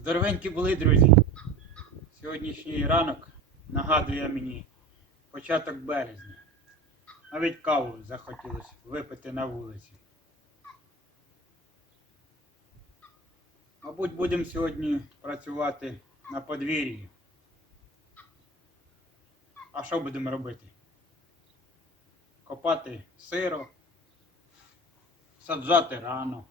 Здоровенькі були, друзі. Сьогоднішній ранок нагадує мені початок березня. Навіть каву захотілося випити на вулиці. Мабуть, будемо сьогодні працювати на подвір'ї. А що будемо робити? Копати сиро, саджати рано.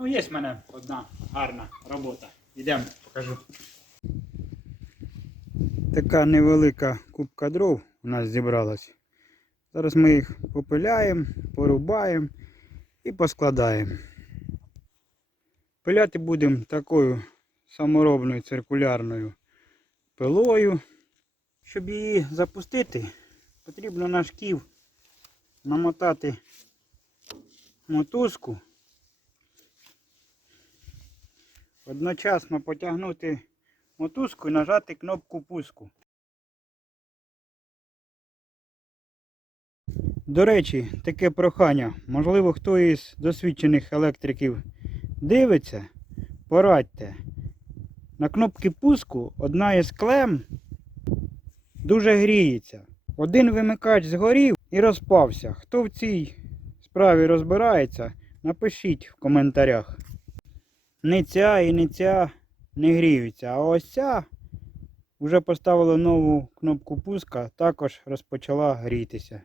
Ну, є в мене одна гарна робота. Йдемо, покажу. Така невелика кубка дров у нас зібралась. Зараз ми їх попиляємо, порубаємо і поскладаємо. Пиляти будемо такою саморобною циркулярною пилою. Щоб її запустити, потрібно на шків намотати мотузку. Одночасно потягнути мотузку і нажати кнопку пуску. До речі, таке прохання. Можливо, хто із досвідчених електриків дивиться, порадьте. На кнопки пуску одна із клем дуже гріється. Один вимикач згорів і розпався. Хто в цій справі розбирається, напишіть в коментарях. Не ця і не ця не гріються. А ось ця вже поставили нову кнопку пуска, також розпочала грітися.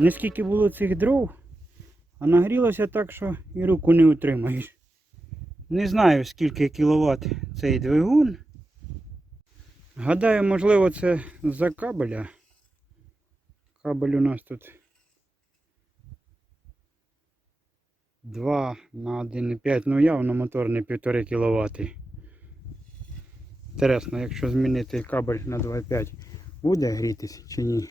Нескільки було цих дров, а нагрілося так, що і руку не утримаєш. Не знаю, скільки кіловат цей двигун. Гадаю, можливо, це за кабеля. Кабель у нас тут 2 на 1,5, ну явно моторний 1,5 кВт. Інтересно, якщо змінити кабель на 2,5, буде грітись чи ні?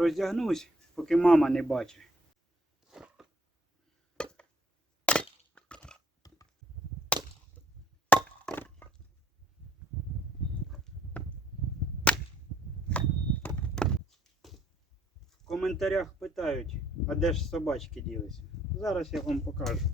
Роздягнусь, поки мама не бачить. В коментарях питають, а де ж собачки ділися? Зараз я вам покажу.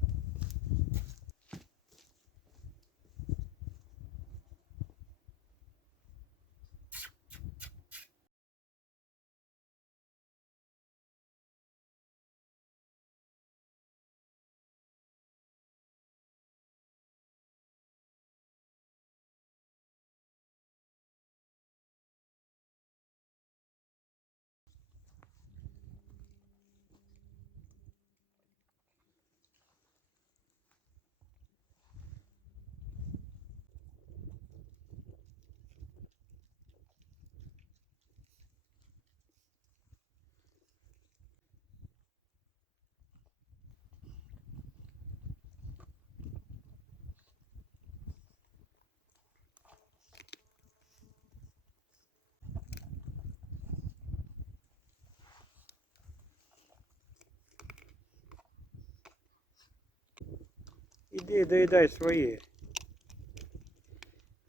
Іди доїдай свої.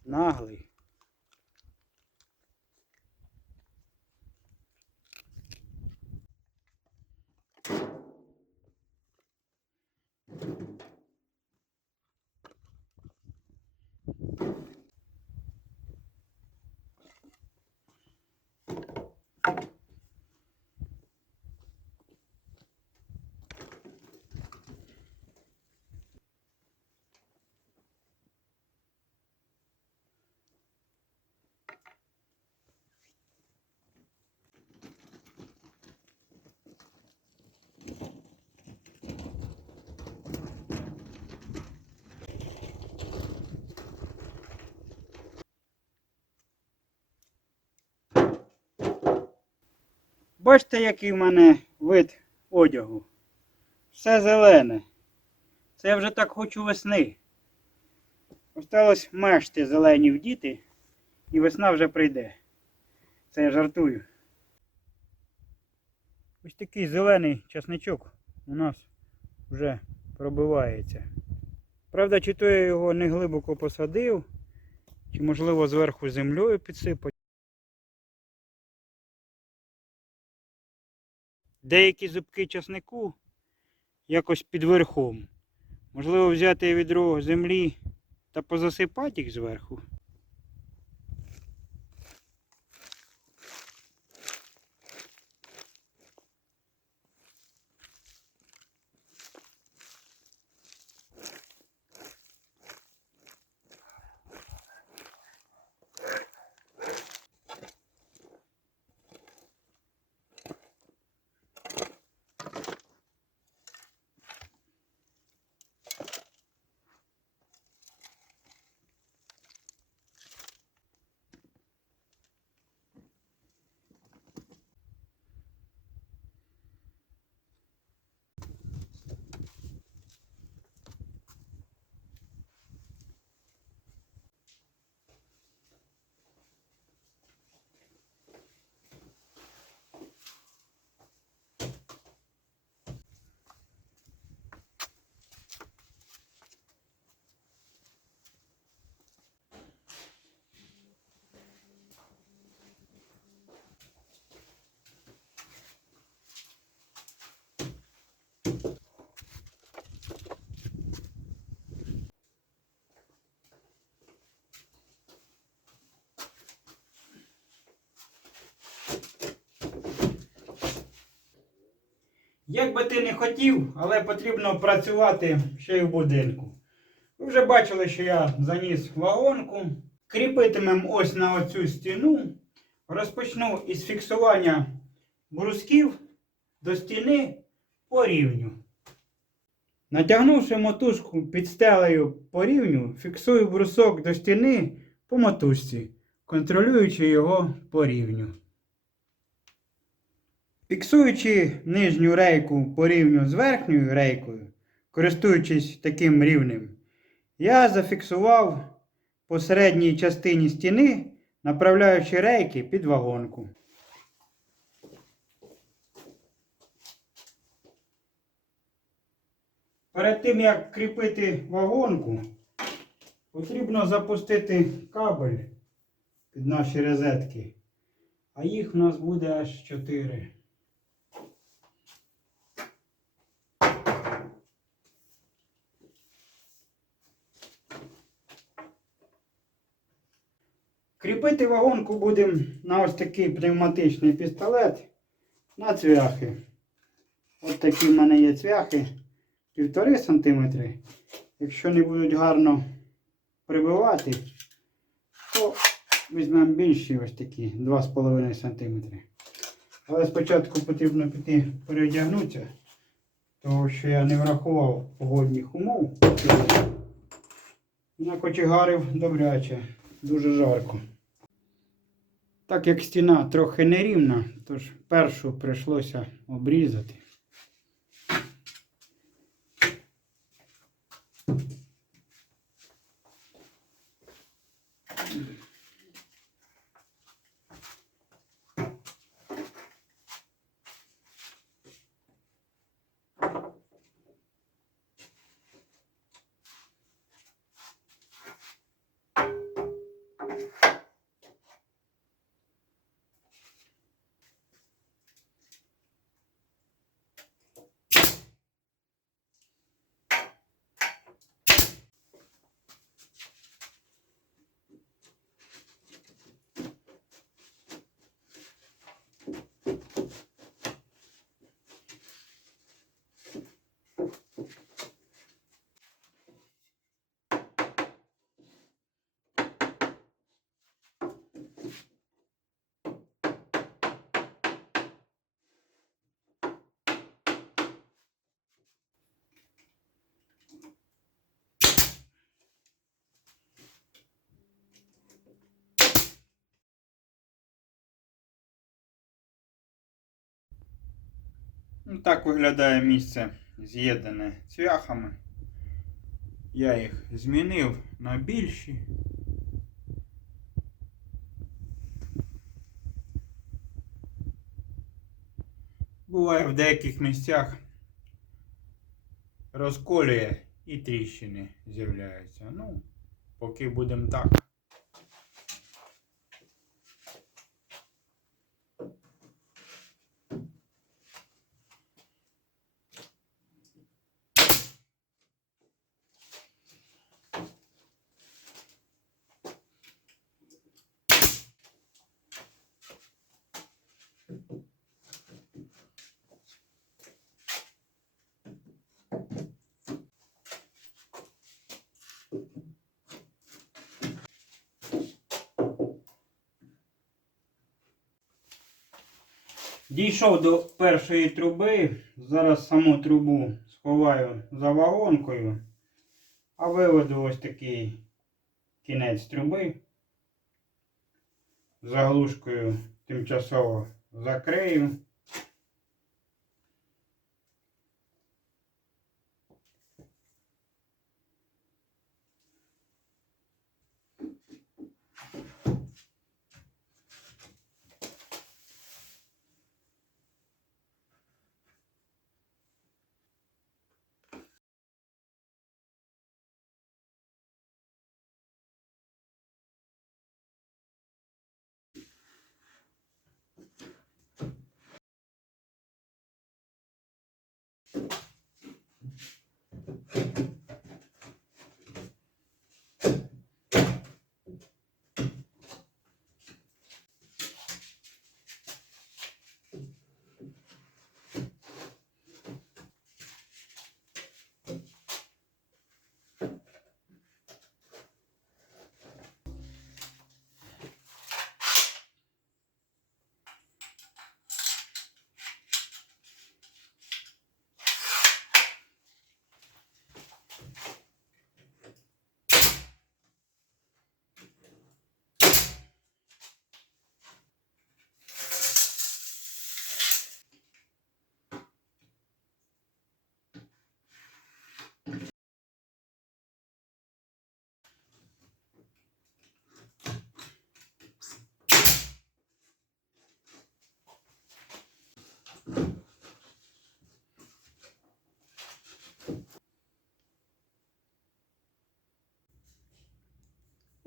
Наглий. Бачите, який в мене вид одягу. Все зелене. Це я вже так хочу весни. Осталось мешти зелені вдіти, і весна вже прийде. Це я жартую. Ось такий зелений часничок у нас вже пробивається. Правда, чи то я його не глибоко посадив, чи можливо зверху землею підсипати. Деякі зубки часнику якось під верхом. Можливо, взяти відро землі та позасипати їх зверху. Як би ти не хотів, але потрібно працювати ще й в будинку. Ви вже бачили, що я заніс вагонку. Кріпитимемо ось на оцю стіну. Розпочну із фіксування брусків до стіни по рівню. Натягнувши мотузку під стелею по рівню, фіксую брусок до стіни по мотузці, контролюючи його по рівню. Фіксуючи нижню рейку по рівню з верхньою рейкою, користуючись таким рівнем, я зафіксував по середній частині стіни, направляючи рейки під вагонку. Перед тим як кріпити вагонку, потрібно запустити кабель під наші розетки. А їх в нас буде аж 4. Кріпити вагонку будемо на ось такий пневматичний пістолет на цвяхи. Ось такі в мене є цвяхи півтори сантиметри. Якщо не будуть гарно прибивати, то візьмемо більші ось такі 2,5 см. Але спочатку потрібно піти переодягнутися, тому що я не врахував погодних умов. На кочегарив добряче, дуже жарко. Так як стіна трохи нерівна, тож першу прийшлося обрізати. Так виглядає місце з'єднане цвяхами. Я їх змінив на більші. Буває в деяких місцях розколює і тріщини з'являються. Ну, поки будемо так. Дійшов до першої труби. Зараз саму трубу сховаю за вагонкою, а виведу ось такий кінець труби. Заглушкою тимчасово закрию. Thank you.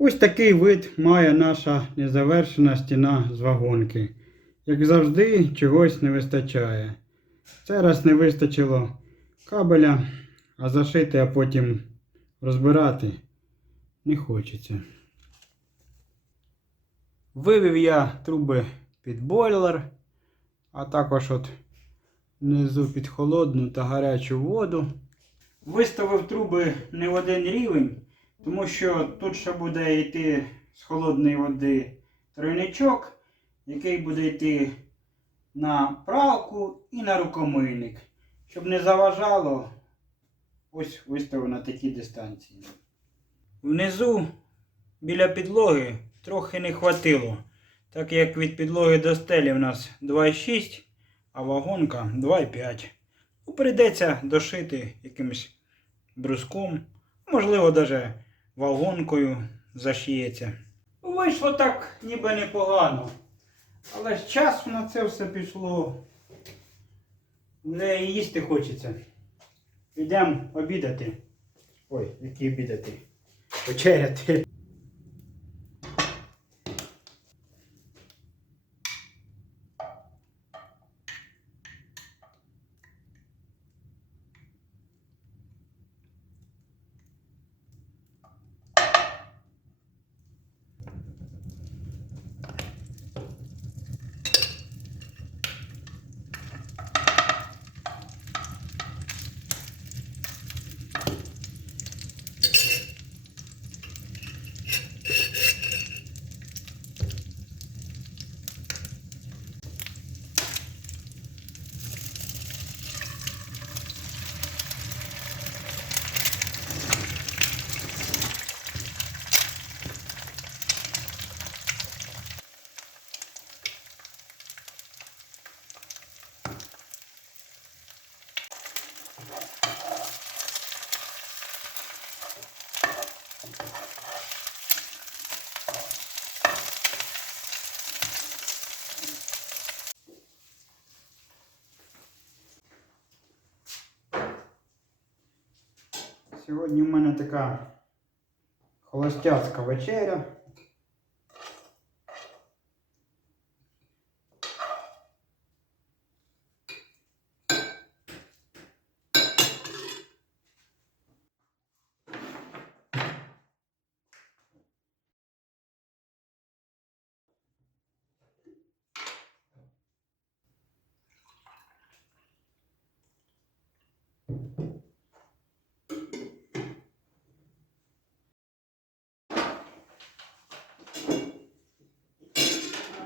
Ось такий вид має наша незавершена стіна з вагонки. Як завжди, чогось не вистачає. Це раз не вистачило кабеля, а зашити, а потім розбирати не хочеться. Вивів я труби під бойлер, а також от внизу під холодну та гарячу воду. Виставив труби не в один рівень. Тому що тут ще буде йти з холодної води тройничок, який буде йти на пралку і на рукомийник. Щоб не заважало, ось виставив на такій дистанції. Внизу біля підлоги трохи не хватило, так як від підлоги до стелі в нас 2,6, а вагонка 2,5. Ну, прийдеться дошити якимось бруском, можливо, навіть вагонкою зашиється. Вийшло так ніби непогано. Але ж часу на це все пішло. Вже їсти хочеться. Йдемо обідати. Ой, який обідати. Вечеряти. Сьогодні в мене така холостяцька вечеря.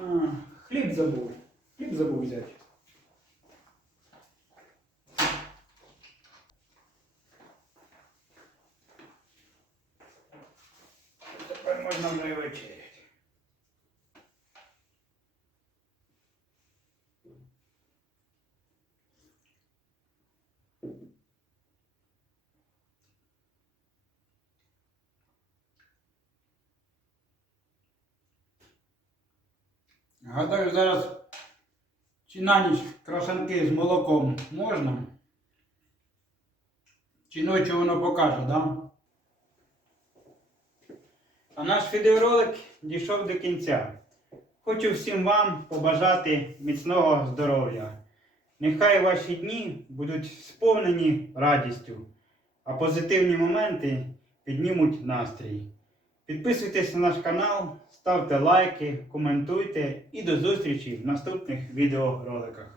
А, хліб забув. Хліб забув взяти. Тепер можна вже і вечеряти. Гадаю, зараз чи на ніч крашанки з молоком можна? Чи ночі воно покаже, да? А наш відеоролик дійшов до кінця. Хочу всім вам побажати міцного здоров'я. Нехай ваші дні будуть сповнені радістю, а позитивні моменти піднімуть настрій. Підписуйтесь на наш канал, ставте лайки, коментуйте і до зустрічі в наступних відеороликах.